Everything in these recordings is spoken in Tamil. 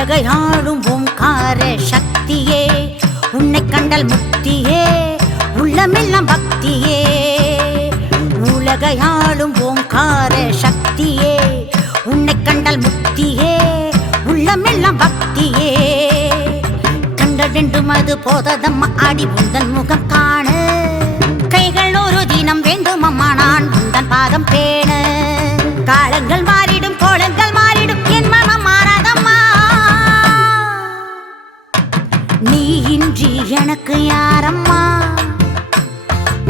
உலகை ஆளும் ஓம்கார சக்தியே, உன்னை கண்டால் முக்தியே, உள்ளமெல்லாம் பக்தியே. உலகை ஆளும் ஓம்கார சக்தியே, உன்னை கண்டால் முக்தியே, உள்ளமெல்லாம் பக்தியே. கண்ட வேண்டும் அது போததம்மா ஆடி உந்தன் முகம் காண, கைகள் ஒரு தினம் வேண்டும் அம்மா நான் உந்தன் பாதம் பேண. காலங்கள் மாறிடும் கோலங்கள் மாறிடும் என் மனம் மாறாதம்மா, நீ இன்றி எனக்கு யாரம்மா,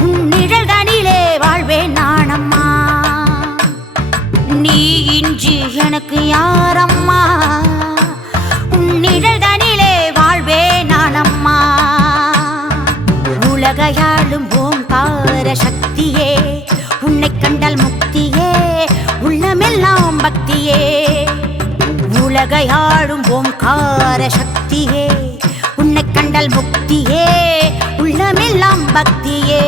உன் நிழல் தனிலே வாழ்வேன் நானம்மா. நீ இன்றி எனக்கு யாரம்மா, உன் நிழல் தனிலே வாழ்வேன் நானம்மா. உலகையாளும் ஓம்கார சக்தியே, உன்னை கண்டால் முக்தியே, உள்ளமெல்லாம் பக்தியே. உலகை ஆளும் ஓம்கார சக்தியே, உன்னை கண்டால் முக்தியே, உள்ளமெல்லாம் பக்தியே.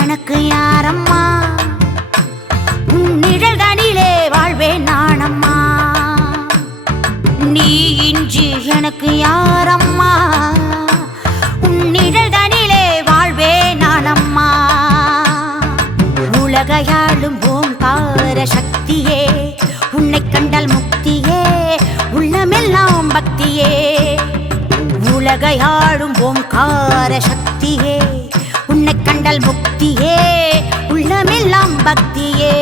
எனக்கு யாரம்மா, உன் நிழல் தனிலே வாழ்வேன் நானம்மா. நீ இன்றி எனக்கு யாரம்மா, உன் நிழல் தனிலே வாழ்வேன் நானம்மா. உலகையாளும் ஓம்கார சக்தியே, உன்னை கண்டால் முக்தியே, உள்ளமெல்லாம் பக்தியே. உலகையாளும் ஓம்கார சக்தியே, உன்னை கண்டால் முக்தியே, உள்ளமெல்லாம் பக்தியே.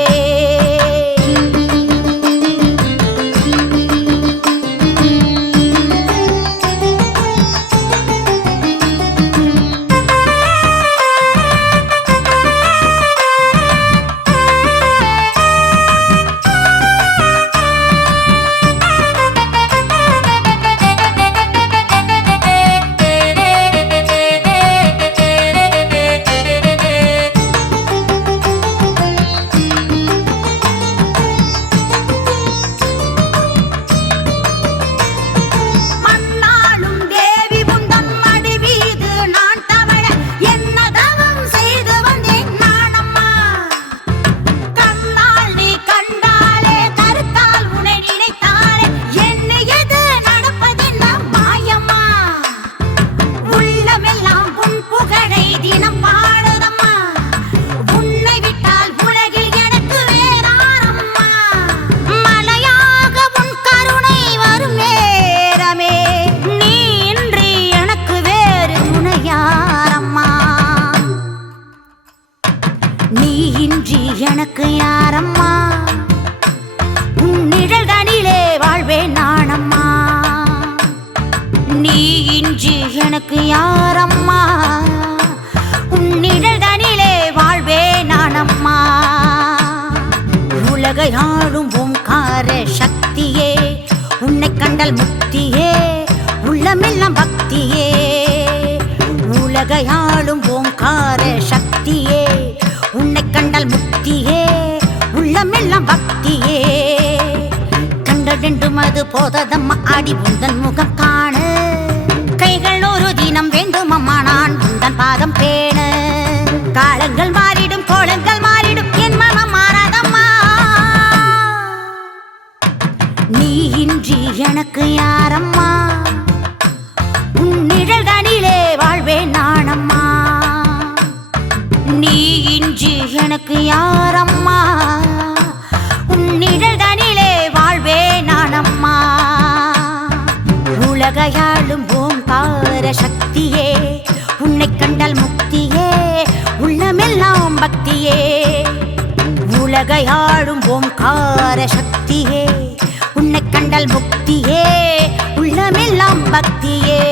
எனக்கு யாரம்மா, உன் நிழல் தனிலே வாழ்வேன் நானம்மா. நீ இன்றி எனக்கு யாரம்மா, உன் நிழல் தனிலே வாழ்வேன் நானம்மா. உலகை ஆளும் ஓம்கார சக்தியே, உன்னை கண்டால் முக்தியே, உள்ளமெல்லாம் பக்தியே. உலகை ஆளும் ஓம்கார சக்தியே, உன்னை கண்டால் முக்தியே, உள்ளமெல்லாம் பக்தியே. கண்ட வேண்டும் அது போததம்மா ஆடி உந்தன் முகம் காண, கைகள் ஒரு தினம் வேண்டும் அம்மா நான் உந்தன் பாதம் பேண. காலங்கள் மாறிடும் கோலங்கள் மாறிடும் என் மனம் மாறாதம்மா, நீ இன்றி எனக்கு யாரம்மா, எனக்கு யாரம்மா உன் நிழல்தனிலே வாழ்வே நானம்மா உலகையாளும் ஓங்கார சக்தியே உன்னை கண்டால் முக்தியே உள்ளமெல்லாம் பக்தியே உலகையாளும் ஓங்கார சக்தியே உன்னை கண்டால் முக்தியே உள்ளமெல்லாம் பக்தியே